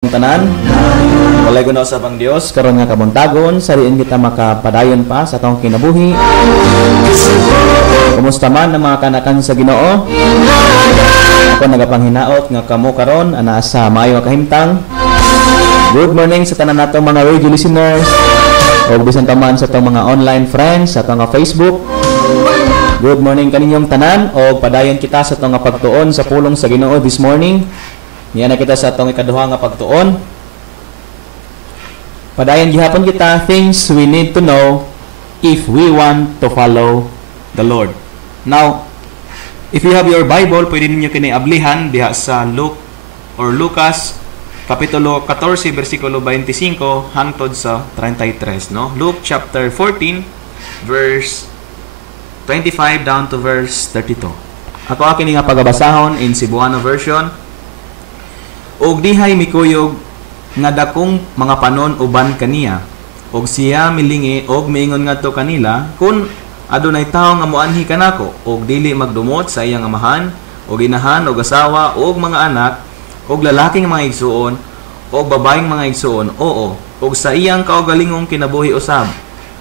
Tanan, walay guna usab ang Dios karon nga kabuntagon sariin kita makapadayon pa sa atong kinabuhi. Kumusta man ang mga kanakan sa Ginoo? Ako nagapanghinaot nga kamo karon ana sa maayo nga kahimtang. Good morning sa tanan natong mga radio listeners o bisan pa man sa atong mga online friends sa atong Facebook. Good morning kaninyong tanan o padayon kita sa atong pagtuon sa pulong sa Ginoo this morning. Niya na kita sa atong ikaduha nga pagtuon. Padayon gihapon kita things we need to know if we want to follow the Lord. Now, if you have your Bible, pwede ninyo kini ablihan diha sa Luke or Lucas kapitulo 14 bersikulo 25 hangtod sa 33, no? Luke chapter 14 verse 25 down to verse 32. Ako kini nga pagabasahon in Cebuano version. Og dihay mikuyog nga dakong mga panon uban kaniya, og siya milingi og miingon ngadto kanila, kun adunay tawo nga moanhi kanako og dili magdumot sa iyang amahan og inahan og asawa og mga anak og lalaking mga igsuon og babaeng mga igsuon, oo, og sa iyang kaugalingong kinabuhi usab,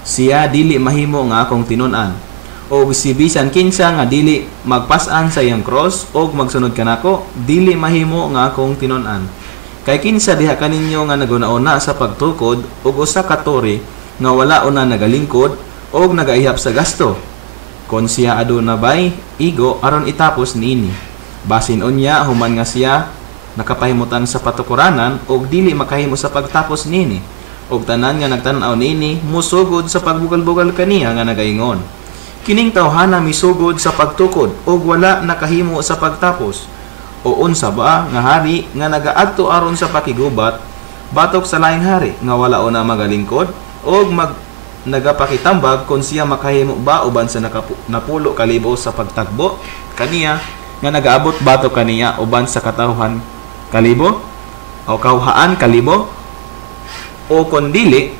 siya dili mahimo nga akong tinun-an. Og si bisan kinsa nga dili magpas-an sa iyang cross og magsunod kanako, dili mahimo nga akong tinun-an. Kay kinsa diha kaninyo nga naguna-una sa pagtukod og usa ka tore nga wala una nagalingkod og nagaihap sa gasto. Kon siya aduna bay igo aron itapos niini. Basin unya human nga siya nakapahimutan sa patukuranan og dili makahimo sa pagtapos niini. Og tanan nga nagtan-aw niini musugod sa pagbugal-bugal kaniya nga nagaingon. Kining tawhana misugod sa pagtukod og wala nakahimo sa pagtapos. O unsa ba nga hari nga nagaadto aron sa pakigubat batok sa laing hari nga wala una magalingkod og nagapakitambag kon siya makahimo ba uban sa napulo kalibo sa pagtakbo kaniya nga nagaabot batok kaniya uban sa katawhan kalibo o kauhaan kalibo o kon dili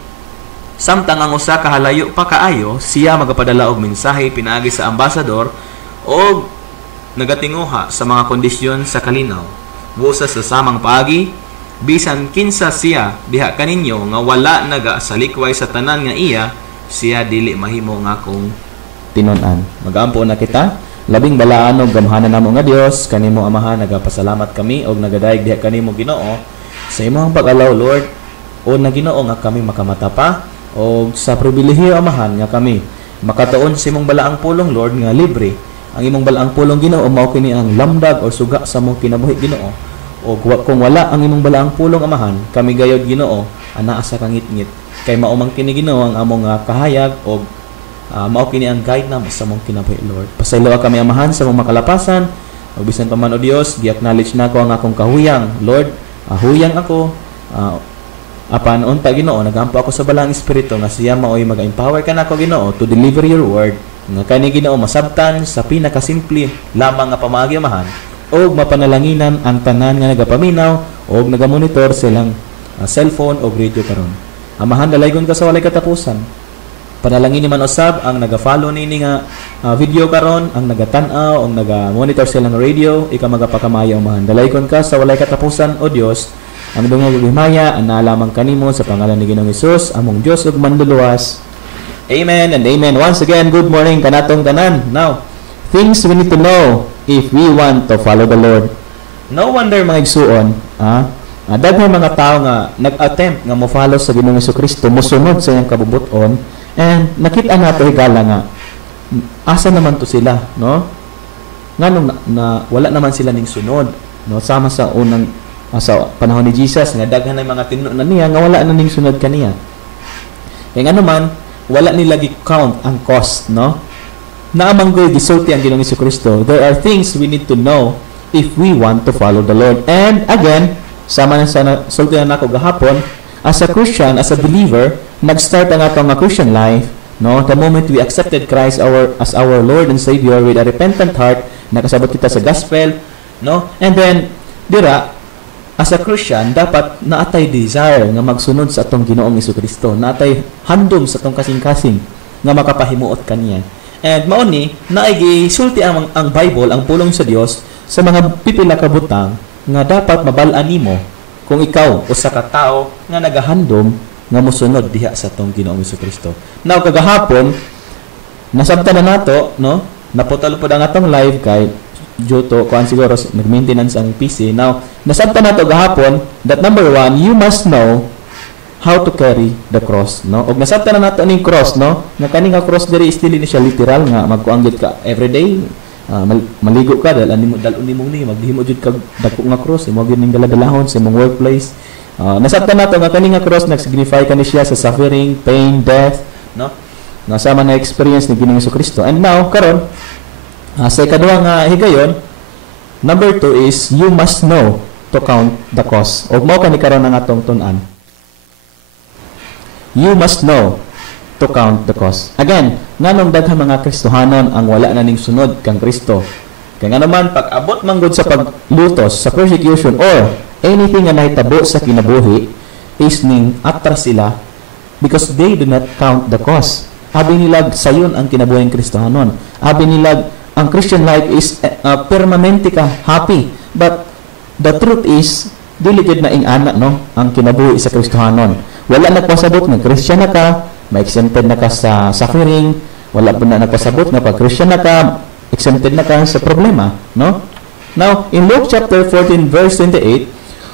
samtang ang usa ka halayo pa kaayo, siya magapadala og mensahe pinaagi sa ambasador o nagatinguha sa mga kondisyon sa kalinaw. Busa sa samang paagi, bisan kinsa siya diha kaninyo nga wala naga sa likway sa tanan nga iya, siya dili mahimo nga akong tinun-an. Magaampo na kita, labing balaan og gamhanan namo nga Dios, kanimo Amahan, nagapasalamat kami og nagadayeg diha kanimo Ginoo sa imong pag-allow Lord o na Ginoo nga kami makamata pa o sa pribilehiyo Amahan nga kami makatuon sa imong balaang pulong Lord nga libre. Ang imong balaang pulong Ginoo mao kini ang lamdag o suga sa imong kinabuhi Ginoo. O kung wala ang imong balaang pulong Amahan, kami gayod Ginoo anaa sa kangit-ngit. Kay mao man kini Ginoo ang among kahayag o mao kini ang guide namo sa imong kinabuhi Lord. Pasaylo kami Amahan sa imong makalapasan. O bisan pa man o Dios, gi-acknowledge nako ang akong kahuyang. Lord, huyang ako. Apan unta Ginoo, nagampo ako sa balang espiritu nga siya maoy maga-empower kanako Ginoo to deliver your word. Nga kani Ginoo masabtan sa pinakasimple lamang nga pamaagi Amahan og mapanalanginan ang tanan nga nagapaminaw og nagamonitor silang cellphone og radio karon. Amahan, dalaygon ka sa walay katapusan. Panalangin man usab ang naga-follow nini nga video karon, ang nagatan-aw, ang naga-monitor silang radio, ika magapakamayo Amahan. Dalaygon ka sa walay katapusan o Dios. Ang dungog ug himaya ana lamang kanimo sa pangalan ni Ginoong Hesus, among Dios ug manluluwas. Amen and amen. Once again, good morning kanatong tanan. Now, things we need to know if we want to follow the Lord. No wonder mga igsuon, daghan mga tao nga nag-attempt nga mo-follow sa Ginoong Hesukristo, mosunod sa iyang kabubuton, and nakita nato higala nga asa naman to sila, no? Nganong na wala naman sila ning sunod, no? Sama sa unang sa panahon ni Jesus nga daghan na mga tinunan niya nga wala na ning sunod kaniya. Kaya nga naman wala nila gi-count ang cost, no? Naamanggoy gisulti ang Ginoong Hesukristo. There are things we need to know if we want to follow the Lord. And again, sama na sa sultihan nako gahapon, as a Christian, as a believer, nag-start ang atong Christian life, no? The moment we accepted Christ as our Lord and Savior with a repentant heart, nakasabot kita sa gospel, no? And then dira as a Christian, dapat naatay desire nga magsunod sa atong Ginoong Hesukristo. Naatay handom sa atong kasing-kasing nga makapahimuot kaniya. And mao ni naay gisulti ang Bible, ang pulong sa Dios sa mga pipila ka butang nga dapat mabal-an nimo kung ikaw usa ka tawo nga nagahandom nga mosunod diha sa tong Ginoong Kristo. Now kagahapon nasabtan na nato, no? Naputol pud ang atong live kay due to kuan siguro nag-maintenance ang PC. Now nasabtan nato gahapon that number 1, you must know how to carry the cross, no? Og nasabtan na nato ning cross, no? Nga kani nga cross diri is dili ni siya literal nga magkuanggit ka everyday. Maligo ka dahil dalon nimo ni maghimo jud kag dako nga cross imo gyud ning daladalahon sa imong workplace. Nasabtan nato nga kani nga cross nag-signify kani siya sa suffering, pain, death, no? Nasama na experience ni Ginoong Kristo. And now karon sa ikaduha nga higayon, number 2 is you must know to count the cost. Og mao kani karon ang atong tun-an. You must know to count the cost. Again, nganong daghang mga Kristohanon ang wala na ning sunod kang Kristo. Kaya nga naman, pag abot manggod sa paglutos, sa persecution, or anything nga nahitabo sa kinabuhi, is ning atras sila because they do not count the cost. Abi nila sayon ang kinabuhi ng Kristohanon. Abi nila ang Christian life is permanente ka happy. But the truth is, dili gid na ing ana, no, ang kinabuhi sa Kristohanon. Wala nagpasabot nga Christian na ka, ma-exempted na ka sa suffering, wala po na nagpasabot nga pag Christian na ka, exempted na ka sa problema, no? Now, in Luke chapter 14 verse 28,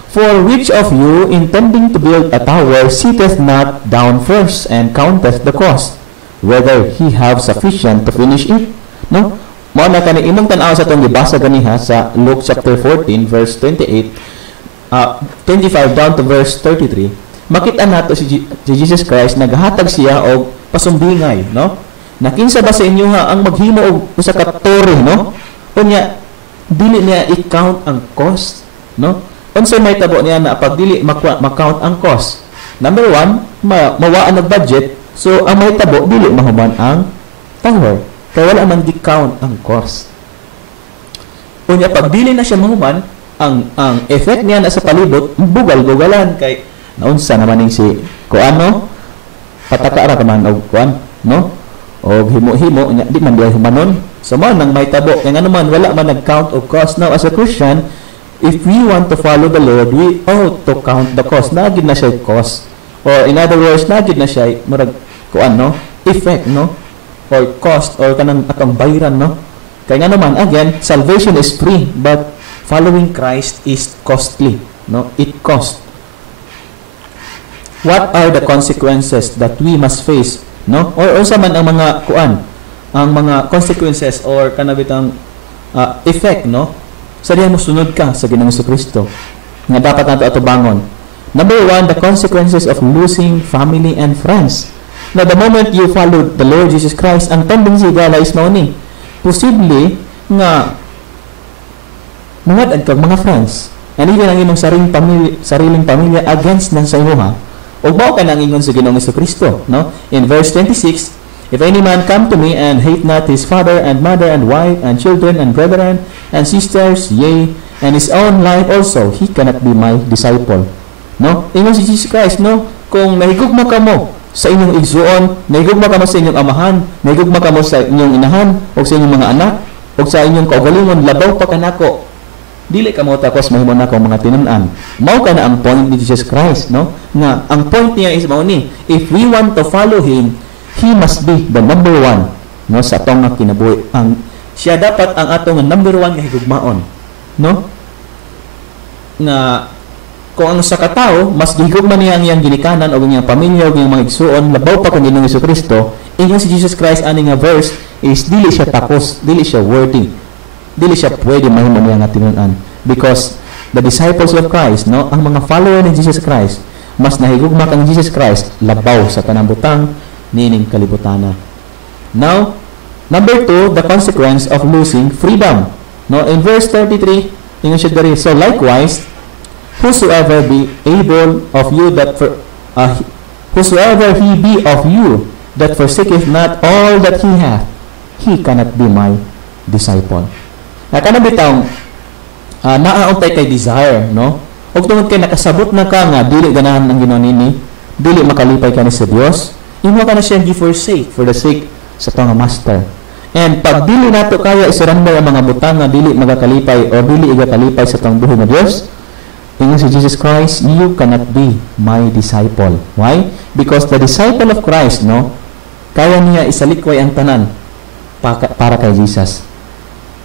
for which of you intending to build a tower sitteth not down first and counteth the cost, whether he have sufficient to finish it, no? Mao na kani imong tan-aw sa tong gibasa ganiha sa Luke chapter 14 verse 28, 25 down to verse 33. Makita nato si Jesus Christ naghatag siya og pasumbingay, no? Nakinsa ba sa inyo ha ang maghimo og usa ka tore, no? Unya dili niya i-count ang cost, no? Unsa may tabo niya na pag dili ma-count ang cost? Number 1, mawaan og budget, so ang may tabo dili mahuman ang tower. Kaya wala man gi-count ang cost. Unya pag dili na siya mahuman, ang effect niya na sa palibot, bugal-bugalan kay naunsa naman ning si kuan, no? Pataka ra man og kuan, no? Og himo-himo nya di man diay humanon. So man nang may tabo kay ngano man wala man nag-count of cost. Now as a Christian, if we want to follow the Lord, we ought to count the cost. Na gid na siya cost. Or in other words, na gid na siya murag kuan, no? Effect, no? Or cost or kanang atong bayran, no? Kay ngano man again, salvation is free, but following Christ is costly, no? It costs. What are the consequences that we must face, no? Or unsa man ang mga kuan, ang mga consequences or kanabitang effect, no? Sa diha mo sunod ka sa Ginoong Kristo nga dapat nato atubangon. Number 1, the consequences of losing family and friends. Now, the moment you follow the Lord Jesus Christ, ang tendency gala is mao ni posible nga mga mga friends and even ang imong sariling pamilya against nang sa imuha. Og mao ka nang ingon sa Ginoong Kristo, no? In verse 26, if any man come to me and hate not his father and mother and wife and children and brethren and sisters, yea, and his own life also, he cannot be my disciple. No? Ingon si Jesus Christ, no? Kung nahigugma ka mo sa inyong igsuon, nahigugma ka mo sa inyong amahan, nahigugma ka mo sa inyong inahan o sa inyong mga anak o sa inyong kaugalingon, labaw pa kanako, dili ka mo takos mahimo na akong mga tinun-an. Mao ka na ang point ni Jesus Christ, no? Nga ang point niya is mao ni, if we want to follow him, he must be the number 1, no, sa atong kinabuhi. Ang siya dapat ang atong number 1 nga higugmaon, no? Nga kung ang sa katao mas gihigugma niya ang iyang ginikanan o iyang pamilya o iyang mga igsuon labaw pa kung Ginoong Kristo, ingon si Jesus Christ ani nga verse is dili siya takos, dili siya worthy. Dili siya pwede mahimo niya nga tinun-an because the disciples of Christ, no, ang mga follower ni Jesus Christ mas nahigugma kang Jesus Christ labaw sa tanang butang nining kalibutana. Now, number 2, the consequence of losing freedom. No, in verse 33, ingon siya diri, so likewise, whosoever be able of you that whosoever he be of you that forsaketh not all that he hath, he cannot be my disciple. Kana bitaw naauntay kay desire, no? Og tungod kay nakasabot na ka nga dili ganahan ang Ginoo nini, dili makalipay ka ni sa Dios, imo ka na siya gi-forsake for the sake sa tong master. And pag dili nato kaya i-surrender ang mga butang nga dili magakalipay o dili igakalipay sa tong buhi nga Dios, ingon si Jesus Christ, you cannot be my disciple. Why? Because the disciple of Christ, no, kaya niya isalikway ang tanan para kay Jesus.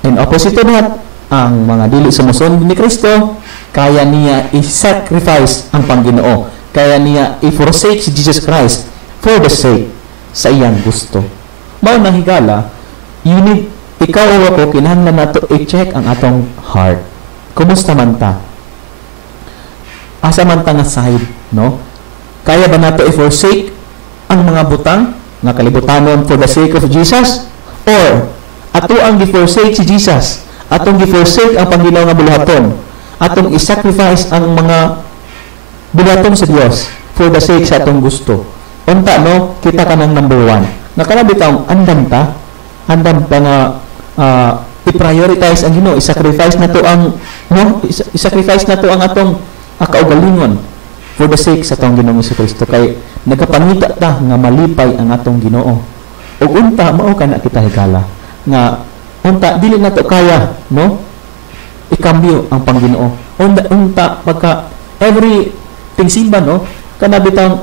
And opposite to that, ang mga dili sumusunod ni Kristo, kaya niya i-sacrifice ang Panginoon. Kaya niya i-forsake si Jesus Christ for the sake sa iyang gusto. Mao nang higala, ikaw o ako, kinahanglan nato i-check ang atong heart. Kumusta man ta? Asa man ta nga side, no? Kaya ba nato i-forsake ang mga butang nga kalibutanon for the sake of Jesus? Or ato ang gi-forsake si Jesus? Atong gi-forsake ang Panginoon nga buluhaton? Atong i-sacrifice ang mga buluhaton sa Dios for the sake sa atong gusto? Unta, no? Kita ka ng number 1. Nakalabitaw, andam pa nga i-prioritize ang Ginoo, i-sacrifice na to ang i-sacrifice na to ang atong kaugalingon for the sake sa atong Ginoong Kristo, kay nagapangita ta nga malipay ang atong Ginoo. Ug unta mao kana kita higala nga unta dili nato kaya, no, ikambyo ang Pangginoo. Unta pagka every simba, no, kana bitang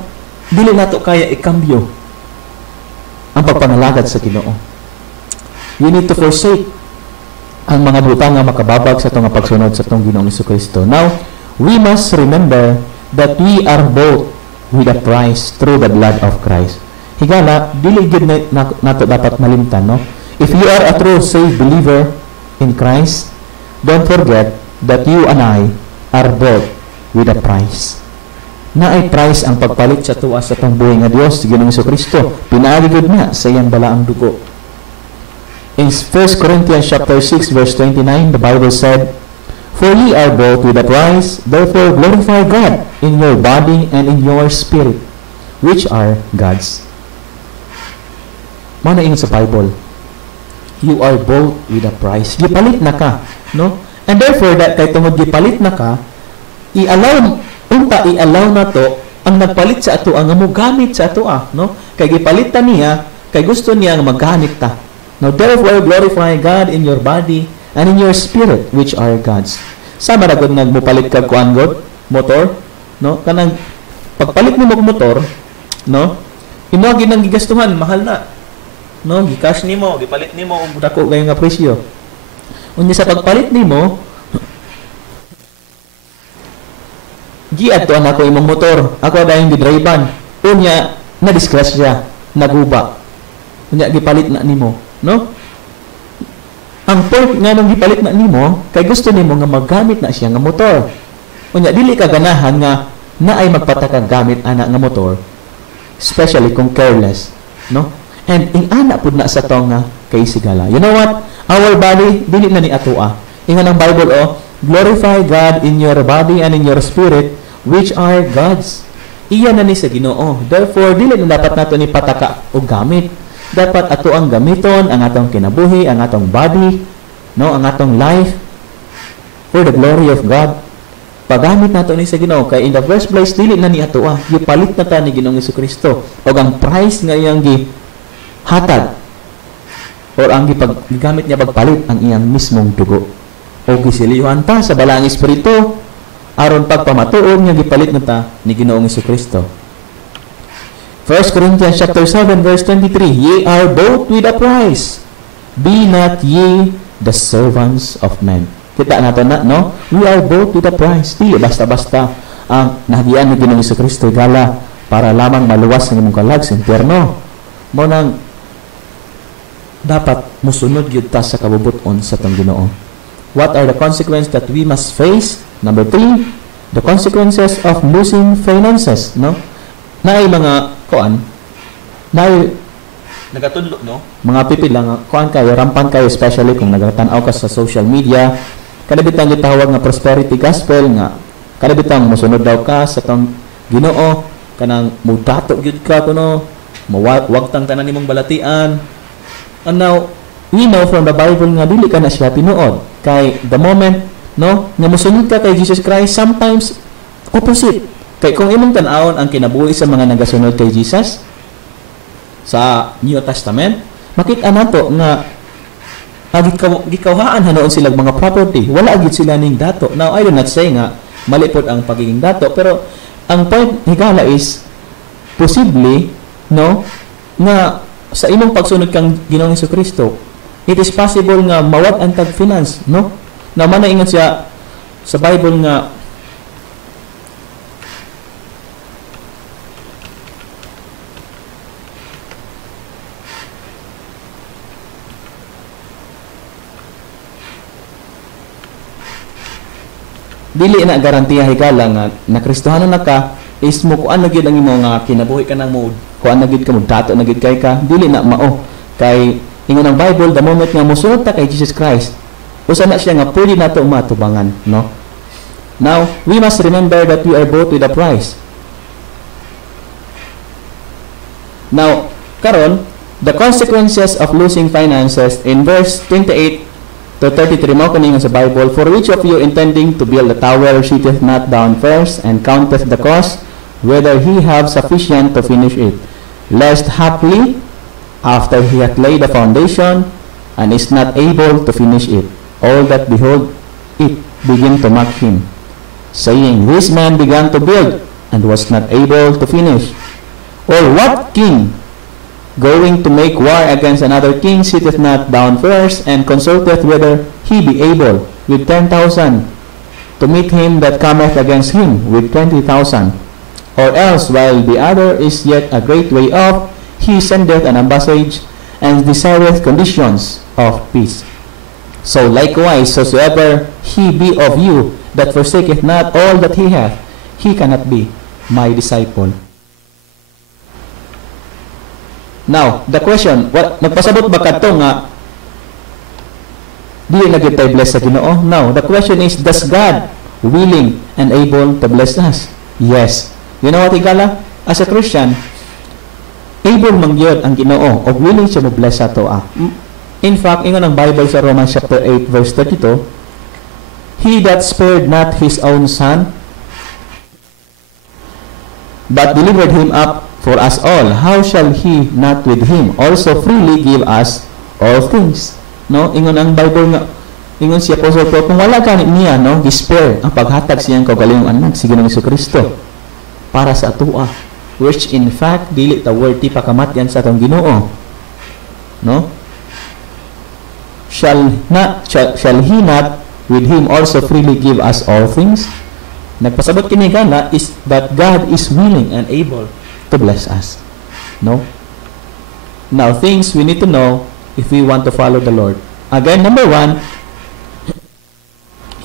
dili nato kaya ikambyo ang pagpanalagad sa Ginoo. You need to forsake ang mga butang nga makababag sa itong pagsunod sa itong Ginoong Kristo. Now, we must remember that we are bought with a price through the blood of Christ. Higala, dili gid nato dapat malimtan, no? If you are a true saved believer in Christ, don't forget that you and I are bought with a price. Na ay price ang pagpalit sa tuwa sa itong buhay nga Dios, Ginoong Kristo. Pinaagid na sa iyang balaang dugo. In 1 Corinthians chapter 6 verse 29, the Bible said, "For ye are bought with a price, therefore glorify God in your body and in your spirit, which are God's." Mao na ingon sa Bible. You are bought with a price. Gipalit na ka, no? And therefore, that kay tungod gipalit na ka, i-allow na to ang nagpalit sa ato, ang mogamit sa ato, no? Kay gipalitan niya, kay gusto niya nga maggamit ta. Now, therefore, glorify God in your body and in your spirit, which are God's. Sama na gud nagmupalit kag kuan god motor, no? Kanang pagpalit nimo og motor, no? Imo ginang gigastuhan, mahal na. No, gi-cash nimo, gipalit nimo og dako kay nga presyo. Unya sa pagpalit nimo, giadto na ko imong motor. Ako dayon gidriban. Unya na disgrasya, naguba. Unya gipalit na nimo. No? Ang point nga nung gipalit na nimo, kay gusto nimo nga maggamit na siya nga motor. Unya dili ka ganahan nga naay magpatakag gamit ana nga motor, especially kung careless, no? And ana pud na sa tong nga kay sigala. You know what? Our body dili na ni atoa. Ingon ang Bible, glorify God in your body and in your spirit, which are God's. Iya na ni sa Ginoo. Therefore dili na dapat nato ni pataka og gamit. Dapat ato ang gamiton, ang atong kinabuhi, ang atong body, no, ang atong life for the glory of God. Pagamit nato ni sa Ginoo, kay in the first place dili na ni ato gipalit na ta ni Ginoong Kristo, og ang price nga iyang gihatag or ang gigamit niya pagpalit ang iyang mismong dugo. O gisiliyuhan ta sa balaang espiritu aron pagpamatuod nga gipalit na ta ni Ginoong Kristo. 1 Corinthians chapter 7 verse 23, "Ye are bought with a price. Be not ye the servants of men." Kita nato na, no? We are bought with a price. Dili basta-basta ang nahagian ni Ginoong Kristo gala para lamang maluwas ng imong kalag sa impyerno. Mo nang dapat musunod gyud ta sa kabubuton sa tong Ginoo. What are the consequences that we must face? Number 3, the consequences of losing finances, no? Naay mga kuan, naay nagatudlo, no? Mga pipil lang kuan kayo, rampan kayo, especially kung nagatanaw ka sa social media. Kada bitang gitawag nga prosperity gospel nga kada bitang mosunod daw ka sa tong Ginoo, kanang mudato gyud ka kuno, wag tang tanan nimong balatian. And now, we know from the Bible nga dili ka na siya tinuod. Kay the moment, no, nga mosunod ka kay Jesus Christ, sometimes opposite. Kay kung imong tan-awon ang kinabuhi sa mga nagasunod kay Jesus sa New Testament, makita nato nga gikawhaan hanoon sila mga property. Wala gid sila ning dato. Now, I do not say nga mali po ang pagiging dato. Pero ang point higala is posible, no, nga sa imong pagsunod kang Ginoong Jesucristo, it is possible nga mawat ang tag-finance, no? Na manaingon siya sa Bible nga dili na garantiya higala nga na Kristohanon na ka is mo kuan na gyud ang imo nga kinabuhi ka nang mo kuan na gyud ka mo dato na gyud kay ka dili na mao kay ingon ang Bible the moment nga mosunod ta kay Jesus Christ usa na siya nga pwede nato matubangan, no? Now we must remember that we are bought with a price. Now karon the consequences of losing finances in verse 28 to 33 mo kaningon sa Bible, for which of you intending to build a tower sitteth not down first and counteth the cost, whether he have sufficient to finish it, lest haply after he hath laid the foundation and is not able to finish it, all that behold it begin to mock him, saying, this man began to build and was not able to finish. Or what king going to make war against another king sitteth not down first and consulteth whether he be able with 10,000 to meet him that cometh against him with 20,000? Or else, while the other is yet a great way off, he sendeth an ambassage and desireth conditions of peace. So likewise, whosoever he be of you that forsaketh not all that he hath, he cannot be my disciple. Now, the question, nagpasabot ba kadto nga di na gyud tayo bless sa Ginoo? Now, the question is, does God willing and able to bless us? Yes. You know what igala? As a Christian, able man gyud ang Ginoo o willing siya mo bless ato. In fact, ingon ang Bible sa Romans chapter 8 verse 32, he that spared not his own son but delivered him up for us all, how shall he not with him also freely give us all things? No, ingon ang Bible nga, ingon si Apostle Paul, kung wala ka niya, no, gispare ang paghatag siyang kaugalingong anak si Ginoong Jesucristo para sa atua, which in fact dili ta worthy pakamatyan sa atong Ginoo, no? Shall he not with him also freely give us all things? Nagpasabot kini gana is that God is willing and able to bless us. No? Now, things we need to know if we want to follow the Lord. Again, number 1,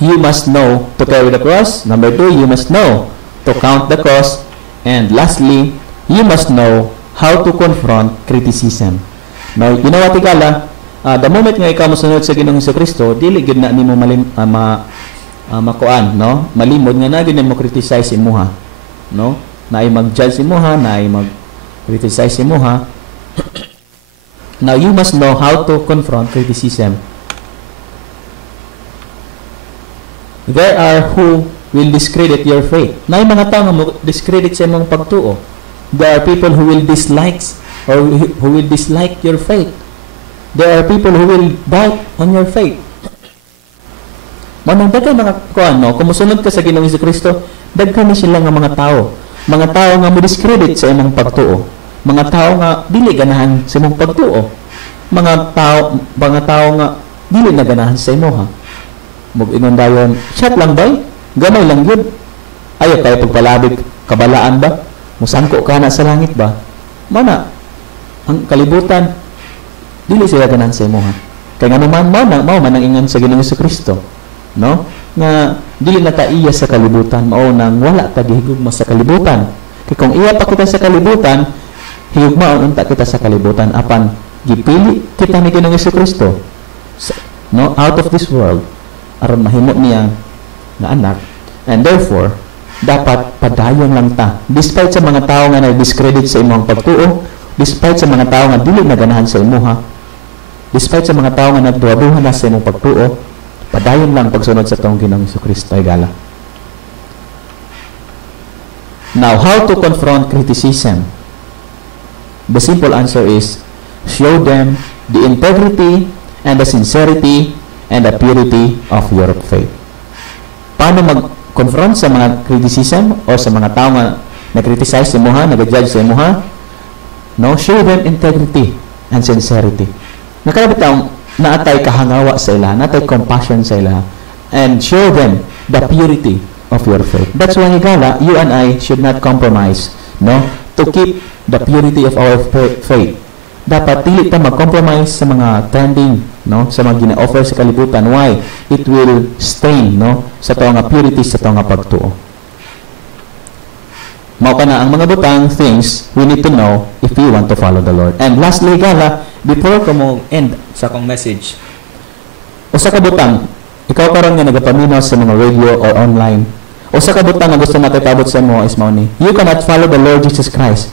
you must know to carry the cross. Number 2, you must know to count the cost. And lastly, you must know how to confront criticism. Now, you know what igala? The moment nga ikaw mosunod sa Ginoong Jesucristo, dili gid na nimo makuan, no? Malimod nga na gid mo criticize imuha, no? Na ay mag-judge imuha, na ay mag-criticize imuha. Now, you must know how to confront criticism. There are who will discredit your faith. Na ay mga tao nga mo-discredit sa imong pagtuo. There are people who will dislike or who will dislike your faith. There are people who will doubt on your faith. Manang daghan mga kuan, no? Kung mosunod ka sa Ginoong Jesucristo, daghan ni sila nga mga tao. Mga tao nga mo-discredit sa imong pagtuo. Mga tao nga dili ganahan sa imong pagtuo. Mga tao nga dili na ganahan sa imo, ha. Mag-ingon dayon, chat lang ba? Gamay lang yun. Ayaw kayo pagpalabig, kabalaan ba? Musangko ka na sa langit ba? Mana, ang kalibutan, dili sila ganahan sa imo, ha. Kaya nga naman, mao man ang ingon sa Ginoong Jesucristo, no? Nga dili na ta iya sa kalibutan, mao nang wala ta gihigugma sa kalibutan. Kay kung iya pa kita sa kalibutan, higugmaon unta kita sa kalibutan apan gipili kita ni Ginoong Jesucristo, no, out of this world aron mahimo niya nga anak. And therefore, dapat padayon lang ta despite sa mga tao nga nag-discredit sa imong pagtuo, despite sa mga tao nga dili na ganahan sa imuha, despite sa mga tao nga nagduwa-duha na sa imong pagtuo, padayon lang pagsunod sa tong Ginoong Jesucristo ay gala. Now, how to confront criticism? The simple answer is, show them the integrity and the sincerity and the purity of your faith. confront sa mga criticism o sa mga tao nga na-criticize sa imuha, nag-judge sa imuha, no, show them integrity and sincerity. Nakabitaw naatay kahangawa sa ila, naatay compassion sa ila, and show them the purity of your faith. That's why higala, you and I should not compromise, no, to keep the purity of our faith. Dapat dili ta mag-compromise sa mga trending, no, sa mga gina-offer sa kalibutan. Why? It will stain, no, sa tao nga purity, sa tao nga pagtuo. Mao kana ang mga butang things we need to know if we want to follow the Lord. And lastly, gala, before ko mo end sa akong message, usa ka butang, ikaw karon nga nagapaminaw sa mga radio or online, usa ka butang nga gusto natin tabot sa mo is mao ni, you cannot follow the Lord Jesus Christ.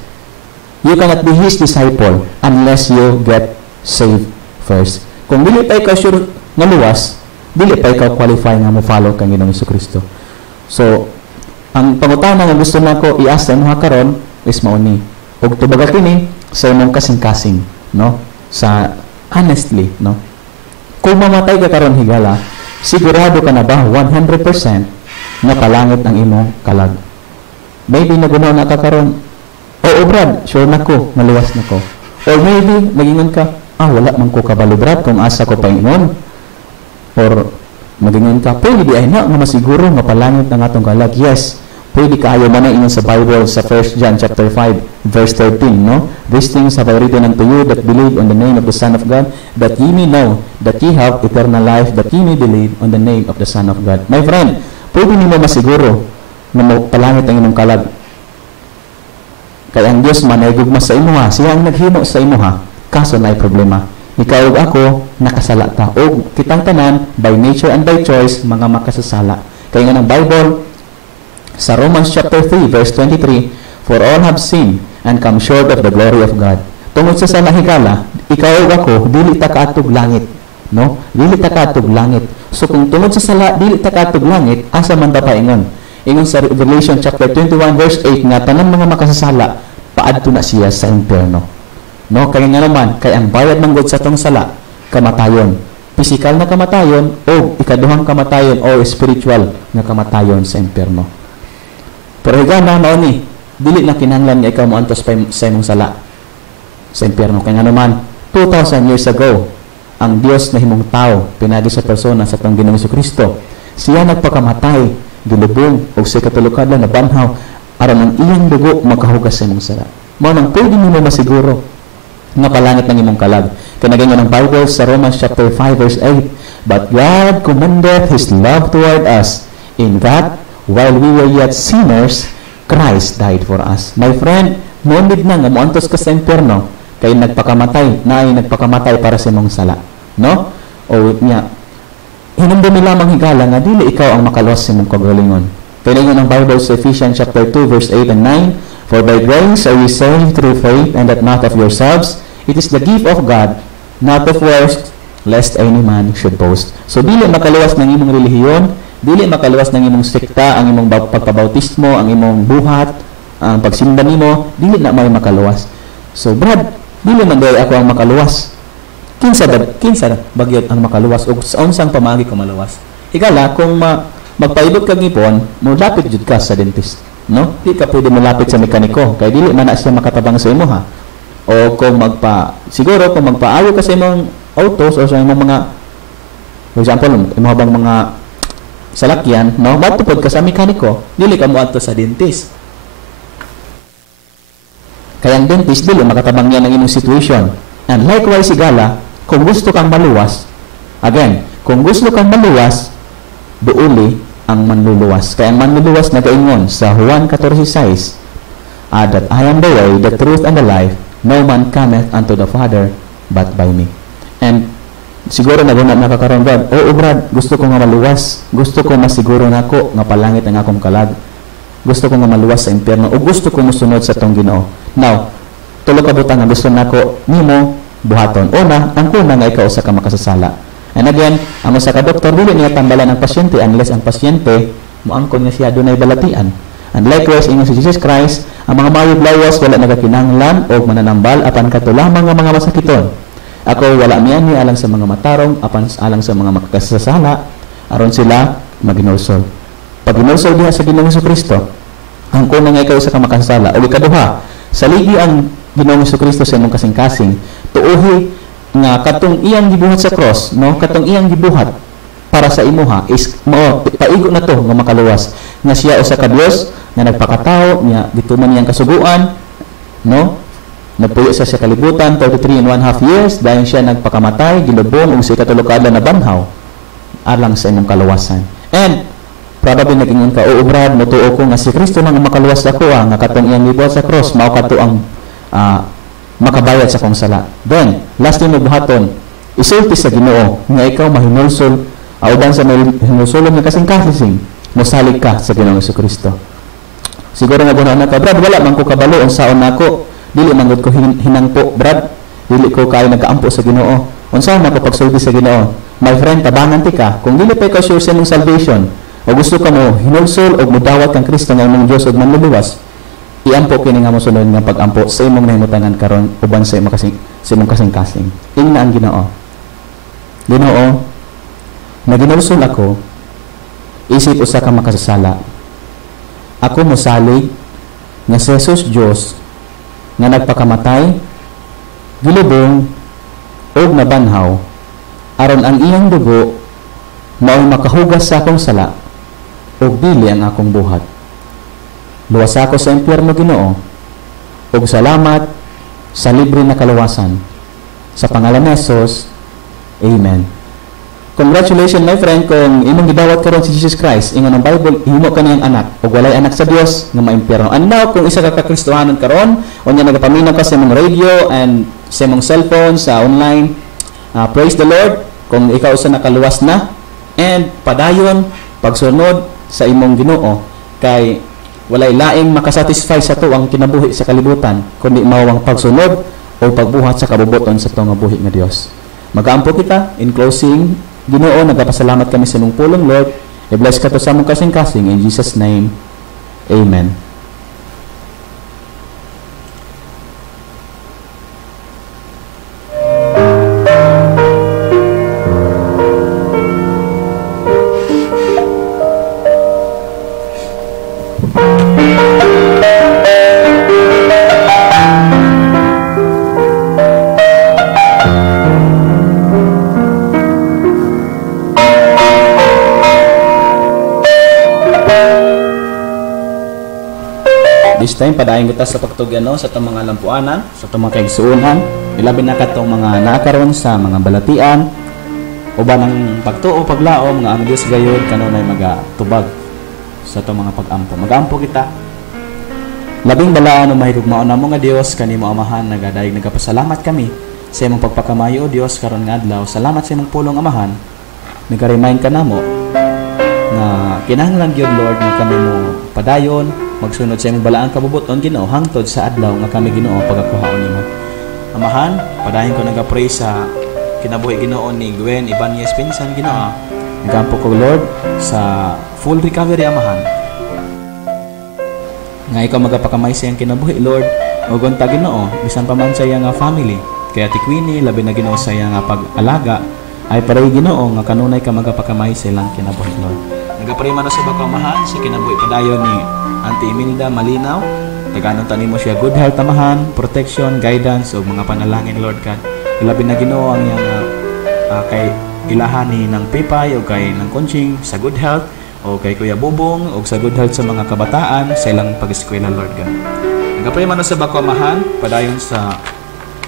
You cannot be His disciple unless you get saved first. Kung dili pa ikaw sure nga luwas, dili pa ikaw qualify nga mo follow kang Ginoong Jesucristo. So, ang pangutana nga gusto nako i-ask sa inyo karon is mao ni, ug tubaga kini sa imong kasing-kasing, no? Sa honestly, no? Kung mamatay ka karon higala, sigurado ka na ba 100% na palangit ang imong kalag? Maybe nagunaw na ka karon, oo brad, sure na ko, maluwas na ko. Or maybe, nagingon ka, wala man ko kabalo brad kung asa ko paingon. Or, magingon ka, pwede di ay na, nga masiguro, mapalangit ang atong kalag. Yes, pwede kaayo man na ingon sa Bible, sa 1 John chapter 5, verse 13, no? These things have I written unto you that believe on the name of the Son of God, that ye may know that ye have eternal life, that ye may believe on the name of the Son of God. My friend, pwede nimo masiguro na mapalangit ang inyong kalag. Kaya ang Diyos manayagugma sa imuha, siya ang naghimo sa imuha, kaso na ay problema. Ikaw ug ako, nakasala ta. O kitang tanan, by nature and by choice, mga makasasala. Kaya nga ng Bible, sa Romans chapter 3, verse 23, for all have sinned and come short of the glory of God. Tungod sa higala, ikaw ug ako, dili ta kaatog langit. No? Dili ta kaatog langit. So kung tungod sa sala, dili ta kaatog langit, asa man ta paingon? Ingon sa Revelation chapter 21 verse 8 nga tanan mga makasasala paadto na siya sa impierno. No, kaya nga naman kay ang bayad ng God sa tong sala kamatayon. Physical na kamatayon o ikaduhang kamatayon o spiritual na kamatayon sa impierno. Pero higala mao ni dili na kinahanglan nga ikaw moantos sa imong sala sa impierno. Kaya nga naman 2000 years ago ang Dios na himong tao pinagi sa persona sa tong Ginoong Jesucristo. Siya nagpakamatay gilubong o sa katulukadlan na banhaw aron ang iyang dugo makahugas sa imong sala. Mao nang pwede nimo masiguro nga palangit ng imong kalag. Kaya ganyan ang Bible sa Romans chapter 5 verse 8, but God commendeth His love toward us in that while we were yet sinners, Christ died for us. My friend, monid na nga moantos ka sa impierno kay nagpakamatay para sa imong sala, no? O niya hinumdumi lamang higala nga dili ikaw ang makaluwas sa imong kagalingon. Kaya ang Bible sa Ephesians chapter 2 verse 8 and 9, for by grace are ye saved through faith, and that not of yourselves, it is the gift of God, not of works, lest any man should boast. So dili makaluwas ng imong relihiyon, dili makaluwas ng imong sekta, ang imong pagpabautismo, ang imong buhat, ang pagsimba nimo, dili na may makaluwas. So brad, dili man day ako ang makaluwas. Kinsa bagyot ang makaluwas o sa unsang pamaagi ko maluwas. Higala kung magpaibot kag ngipon, mulapit jud ka sa dentist, no? Di ka pwede mulapit sa mekaniko kay dili man na siya makatabang sa imo ha. O kung siguro kung magpaayo ka sa imong autos o sa imong mga, for example, imong bang mga salakyan, no? Matupod ka sa mekaniko, dili ka moadto sa dentist. Kaya ang dentist dili makatabang niya ng imong situation. And likewise higala, kung gusto kang maluwas, again, kung gusto kang maluwas, duuli ang manluluwas. Kaya ang manluluwas nagaingon sa Juan 14:6, that I am the way, the truth, and the life, no man cometh unto the Father but by me. And siguro nakakaroon brad, brad, gusto ko nga maluwas, gusto ko masiguro na ako nga palangit ang akong kalag, gusto ko nga maluwas sa impierno, o gusto ko musunod sa tong Ginoo. Now, tulo ka butang nga gusto nako nimo buhaton. Una, ang kuna nga ikaw usa ka makasasala. And again, ang usa ka doktor dili niya tambalan ang pasyente unless ang pasyente moangkon nga siya dunay balatian. And likewise, ingon si Jesus Christ, ang mga mayog lawas wala nagakinahanglan og mananambal apan kato lamang nga mga masakiton. Ako wala miani alang sa mga matarong apan alang sa mga makasasala aron sila maginulsol. pag ginulsol diha sa Ginoong Jesucristo, ang kuna nga ikaw isa ka makasala. O ikaduha, saligi ang Ginoong Jesucristo sa imong kasing-kasing, tuohi nga katong iyang gibuhat sa cross, no? Katong iyang gibuhat para sa imuha is paigo na to nga makaluwas nga siya usa ka Dios nga nagpakatao niya gituman niyang kasuguan, no? Napuyo sa kalibutan 33 and 1/2 years dahil siya nagpakamatay, gilubong ug sa ikatulo ka adlaw na banhaw alang sa imong kaluwasan. And probably nag-ingon ka, oo Brad, mutuo ko nga si Kristo nang makaluwas ako nga katong iyang gibuhat sa cross mao kato ang makabayad sa kong sala. Then, last time buhaton, isulti sa Ginoo nga ikaw mahinulsol uban sa mahinulsolon nga kasing-kasing mosalig ka sa Ginoong Jesucristo. Siguro nga guna ka, Brad, wala man ko kabalo unsaon nako, dili man gud ko hinangpo, Brad, dili ko kay nagaampo sa Ginoo. Unsaon nako pagsulti sa Ginoo? My friend, tabangan ti ka, kung dili pa ikaw sure sa imong salvation o gusto ka mo hinulsol o mudawat kang Kristo nga imong Dios ug manluluwas, iampo kini nga mosunod nga pag-ampo sa imong nahimutangan karon uban sa imong kasing-kasing. Ingna ang Ginoo. Ginoo, naginulsol ako, isip usa ka makasasala. Ako mosalig nga si Jesus Dios nga nagpakamatay, gilubong ug nabanhaw aron ang iyang dugo mao'y makahugas sa akong sala ug dili ang akong buhat. Luwas ako sa impyerno, Ginoo, ug salamat sa libre na kaluwasan. Sa pangalan ni Jesus, Amen. Congratulations, my friend, kung imong gidawat karon si Jesus Christ, ingon ang Bible, himo ka niyang anak, ug walay anak sa Dios nga maimpyerno. And now, kung isa ka kakristohanon karon, unya nagapaminaw ka sa imong radio and sa imong cellphone, sa online, praise the Lord, kung ikaw sa nakaluwas na, and padayon, pagsunod sa imong Ginoo, kay walay laing makasatisfy sa to ang kinabuhi sa kalibutan kundi mao ang pagsunod o pagbuhat sa kabubuton sa to nga buhi nga Dios. Magaampo kita in closing, Ginoo, nagapasalamat kami sa imong pulong, Lord. I-bless ka to sa among kasing-kasing in Jesus name. Amen. This time, padayon kita sa pagtugyan sa itong mga lampuanan, sa itong mga kaigsuunan, ilabi na katong mga nakaroon sa mga balatian, uban ng pagtuo, paglao, mga ang Diyos gayod, kanunay magatubag sa itong mga pag-ampo. Mag-ampo kita. Labing balaan o mahigugmaon na mga Diyos, kanimo Amahan, nagapasalamat kami sa imong pagpakamayo, Diyos, karon nga adlaw. Salamat sa imong pulong, Amahan. Nag-remind ka na mo na kinahanglan gyud, Lord, nga kami mo padayon, magsunod sa imong balaang kabubuton, Ginoo, hangtod sa adlaw nga kami, Ginoo, pagakuhaon nimo. Amahan, padayon ko nagapray sa kinabuhi, Ginoo, ni Gwen Ibanez Pinsan, Ginoo. Nagampo ko, Lord, sa full recovery, Amahan. Nga ikaw magapakamay sa iyang kinabuhi, Lord, ug unta, Ginoo, bisan pa man sa iyang family, kaya ti Queenie, labi na, Ginoo, sa iyang pag-alaga, ay paray, Ginoo, nga kanunay ka magapakamay sa ilang kinabuhi, Lord. Nagapray man sa bakaw, Amahan, sa kinabuhi padayon ni Auntie Imelda Malinaw, taganon tanimo siya good health, Amahan, protection, guidance ug mga panalangin, Lord God. Ilabi na, Ginoo, ang iyang kay ilahani ng Pipay o kay ng Kunching sa good health o kay Kuya Bubong o sa good health sa mga kabataan sa ilang pag-eskwela, Lord God. Nagapray man sa bakaw, Amahan, padayon sa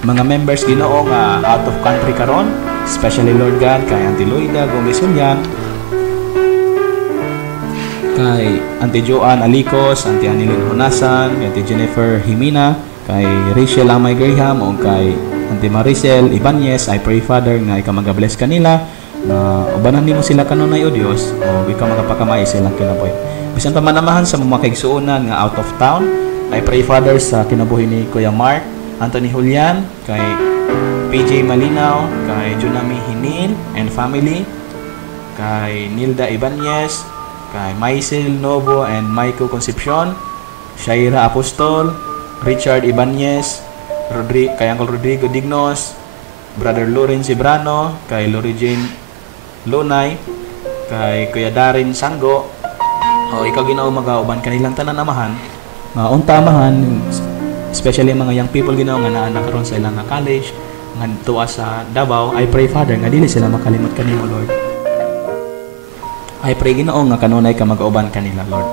mga members, Ginoo, nga out of country karon, especially, Lord God, kay Auntie Loida Gomez Julian, kay Auntie Joanne Alicos, Auntie Anilin Honasan, kay Auntie Jennifer Himina, kay Rachel Amay Graham, o kay Auntie Maricel Ibanez. I pray, Father, nga ikaw mag-bless kanila, na ubanan nimo sila kanunay, o Dios, o ikaw magapakamay silang kinabuhi. Bisan pa manamahan sa mga kaigsuonan nga out of town, I pray, Father, sa kinabuhi ni Kuya Mark Anthony Julian, kay PJ Malinaw, kay Junami Hinil and family, kay Nilda Ibanez, kay Maisel Novo and Maiko Concepcion, Shaira Apostol, Richard Ibanez, kay Uncle Rodrigo Dignos, Brother Lawrence Ibrano, kay Lori Jane Lunay, kay Kuya Darin Sanggo, O ikaw Ginoo magauban kanilang tanan amahan, nga unta amahan, especially mga young people Ginoo nga naa na karon sa ilang nga college, nga tuwa sa Davao. I pray Father nga dili sila makalimot kanimo Lord. I pray Ginoo nga kanunay ka magauban kanila Lord.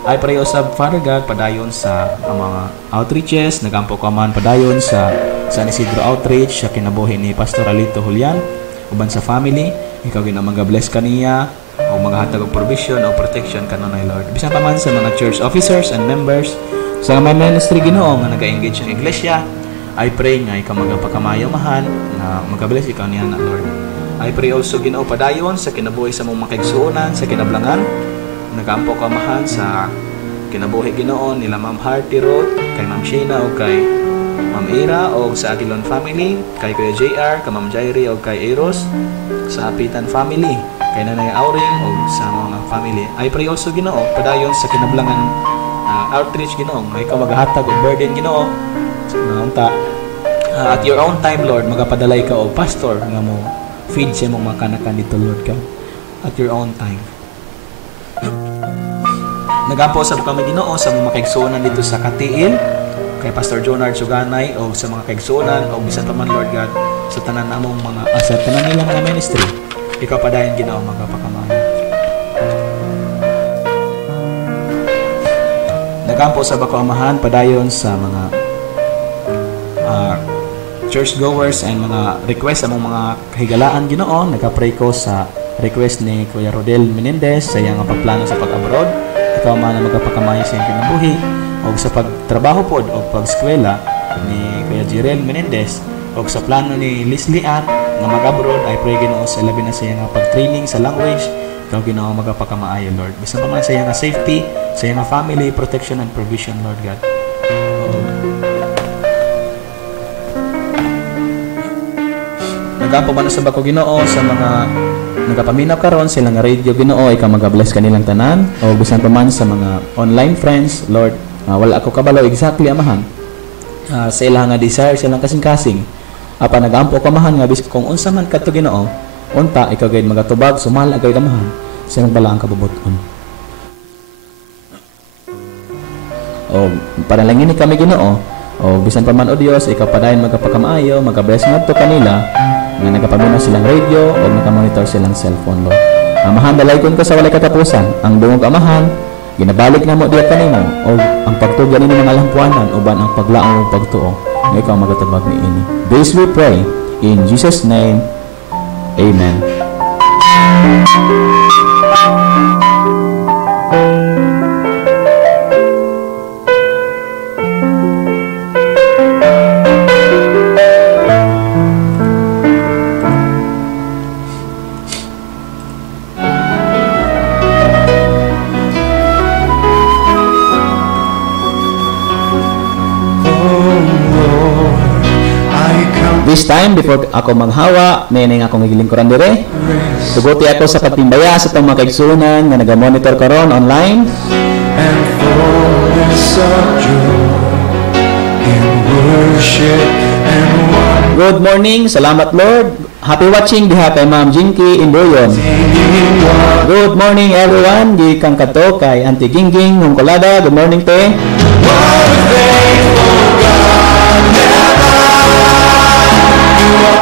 I pray usab Father God padayon sa mga outreaches, nagampo ka man padayon sa San Isidro Outreach sa kinabuhi ni Pastor Alito Julian uban sa family. Ikaw Ginoo mag-bless kaniya o maghatag og provision o protection kanunay Lord. Bisan pa man sa mga church officers and members sa mga ministry Ginoo nga naga-engage sa iglesia, I pray nga ikaw magapakamayo mahan nga mag-bless ikaw niya na Lord. I pray also Ginoo padayon sa kinabuhi sa mga kaigsuonan sa kinablangan. Nagampo ka mahan sa kinabuhi Ginoo nila Ma'am Harty Roth, kay Ma'am Sheena o kay Ma'am Ira o sa Aguilon family, kay Kuya JR, kay Ma'am Jairi o kay Eros, sa Apitan family, kay Nanay Auring o sa mga family. I pray also Ginoo padayon sa kinablangan outreach Ginoo nga ikaw maghatag og burden Ginoo unta at your own time Lord magapadalay ka og pastor nga mo feed sa imong mga kanakan dito Lord ka at your own time. Nagampo sa kami Ginoo sa mga kaigsuonan dito sa Katiil, kay Pastor Jonard Suganay o sa mga kaigsuonan o bisan pa man Lord God sa tanan namong mga sa tanan nilang mga ministry. Ikaw padayon Ginoo magapakamayo. Nagampo sa bako amahan padayon sa mga church goers and mga request sa mga kahigalaan Ginoo. Nagapray ko sa request ni Kuya Rodel Menendez sa iyang pagplano sa pag-abroad. Ikaw man na magapakamayo sa iyang kinabuhi o sa pagtrabaho pod o pag-eskwela ni Kuya Jirel Menendez o sa plano ni Leslie Ann na mag-abroad. I pray Ginoo sa labi na sa iyang pag-training sa language. Ikaw Ginoo magapakamayo Lord. Bisan pa man sa iyang safety, sa iyang family, protection and provision Lord God. Nagampo man sa bako Ginoo sa mga nagapaminaw karon sila nga radio Ginoo, ikaw mag-bless kanilang tanan o bisan pa man sa mga online friends Lord. Wala ako kabalo exactly amahan sa ilang nga desire silang kasing-kasing apa nagampo ka mahan nga bis kung unsa man kadto Ginoo unta ikaw gayud magatubag sumal agay amahan sa ilang balaang kabubuton. O panalangin ni kami Ginoo o bisan pa man o Dios ikaw padayon magapakamayo mag-bless ngadto kanila nga nagapaminaw silang radio o nakamonitor silang cellphone Lord. Amahan dalaykon ko sa walay katapusan ang dungog amahan ginabalik na mo diya kanimo o ang pagtugan ni mga lampuanan uban ang paglaong o pagtuo nga ikaw magatabag ni ini. This we pray in Jesus name. Amen. This time, before ako manghawa, may akong gilingkuran dire. Tuguti ako sa pagtimbaya sa itong mga kaigsunan na nagamonitor karon online. And fullness of joy in worship and wonder. Good morning, salamat Lord. Happy watching diha kay Ma'am Jinky Imboyon. Good morning everyone. Di kang kato kay Auntie Gingging Hungkolada. Good morning te.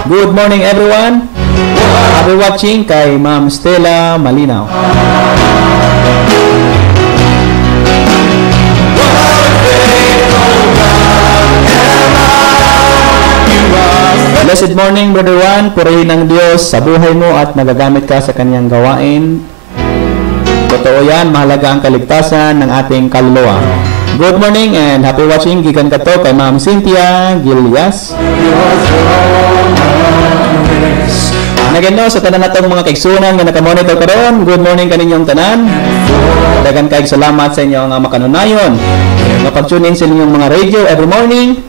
Good morning everyone. Happy watching kay Ma'am Stella Malinaw. Blessed morning Brother Juan. Purihin ng Diyos sa buhay mo at nagagamit ka sa kanyang gawain. Totoo yan, mahalaga ang kaligtasan ng ating kaluluwa. Good morning and happy watching. Gikan ka to kay Ma'am Cynthia Gilias. Nagano sa tanan natong mga kaigsunan nga nakamonitor karon. Good morning kaninyong tanan. Daghang kaayong salamat sa inyo nga makanunayon. Nga pag-tune in sa inyong mga radio every morning.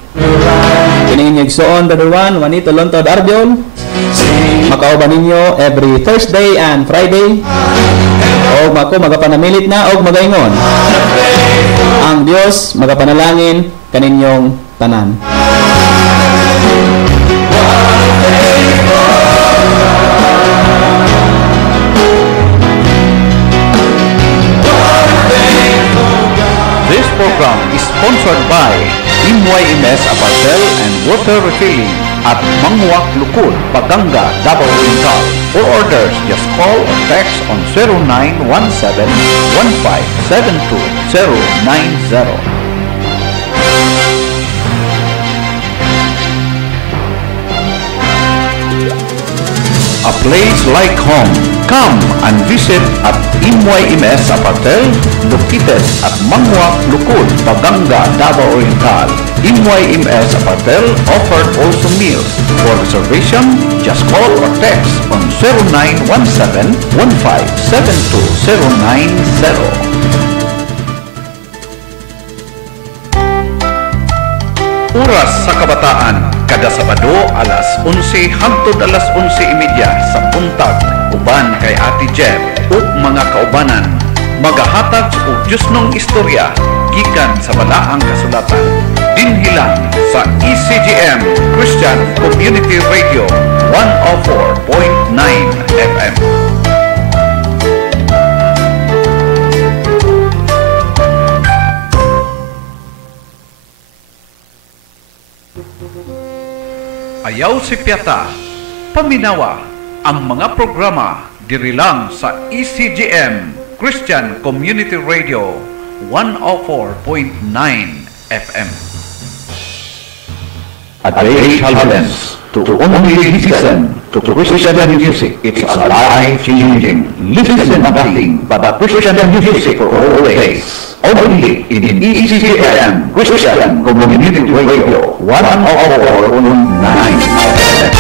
Kining inyong igsuon Brother Juan, Juanito Lontod Arbion. Makauban ninyo every Thursday and Friday. O ako magapanamilit na og magaingon. Ang Dios magapanalangin kaninyong tanan. Sponsored by MYMS Apartel and Water Refilling at Mangwak Lukud, Paganga, Davao Oriental. For orders, just call or text on 0917-1572-090. A place like home. Come and visit at MYMS Apartel, located at Mangwak Lukud, Paganga, Davao Oriental. MYMS Apartel offered also meals. For reservation, just call or text on 0917-1572-090. Oras sa Kabataan, kada Sabado alas 11 hangtod alas 11:30 sa buntag, uban kay Ate Jeb ug mga kaubanan, magahatag og Diosnong istorya gikan sa balaang kasulatan. Dinhi lang sa ECGM Christian Community Radio 104.9 FM. Ayaw si Piata, paminawa ang mga programa diri lang sa ECGM Christian Community Radio 104.9 FM. A great challenge to only listen to Christian music. It's a life-changing. Listen to nothing but the Christian music for all days. Only in ECGM Christian Community Radio 104.9 FM.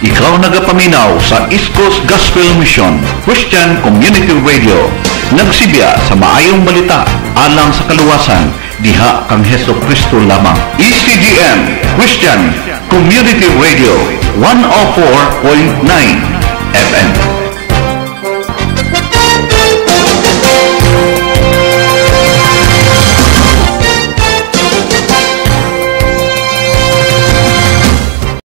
Ikaw nagapaminaw sa East Coast Gospel Mission Christian Community Radio. Nagsibya sa maayong balita alang sa kaluwasan diha kang Hesukristo lamang. ECGM Christian Community Radio 104.9 FM.